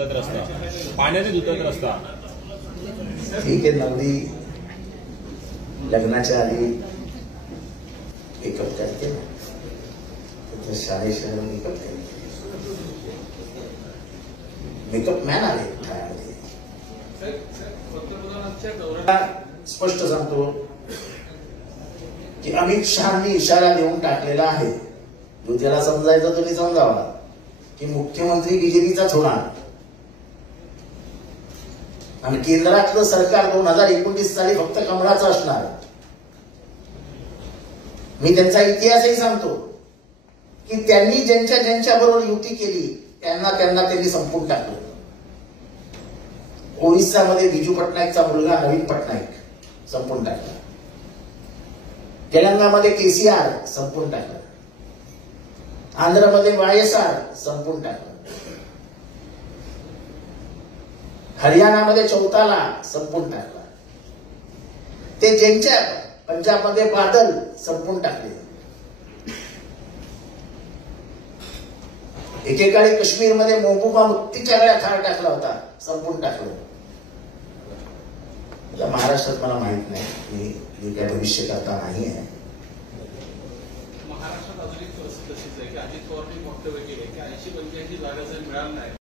रस्ता पाण्याने धुतात रस्ता। ठीक आहे, नवरी लग्नाच्या आधी मेकअप करते ना, तर शाळेशहर मेकअप करते, मेकअप मॅन आले ठाण्यामध्ये। स्पष्ट सांगतो की अमित शहानी इशारा देऊन टाकलेला आहे, जो त्याला समजायचा तुम्ही समजावा, की मुख्यमंत्री बीजेपीचाच होणार आणि केंद्रातलं सरकार 2029 साली फक्त कमळाचं असणार। मी त्यांचा इतिहासही सांगतो की त्यांनी ज्यांच्या बरोबर युती केली त्यांना त्यांनी संपून टाकलं। ओरिसामध्ये बिजू पटनायकचा मुलगा नवीन पटनायक संपून टाकला, तेलंगणामध्ये केसीआर संपून टाकलं, आंध्रमध्ये वायएसआर संपून टाकलं, हरियाणामध्ये चौताला संपून टाकला, ते ज्यांच्या पंजाबमध्ये बादल संपून टाकले, एकेकाळी काश्मीरमध्ये महबूबा मुफ्तीच्या वेळा थार टाकला होता, संपून टाकलं। महाराष्ट्रात मला माहित नाही, मी काय भविष्य करता नाही आहे। महाराष्ट्रात अजून एक परिस्थिती तशीच आहे की अजित पवारांनी वक्तव्य केले की 80-85 जागा जर मिळाल्या नाही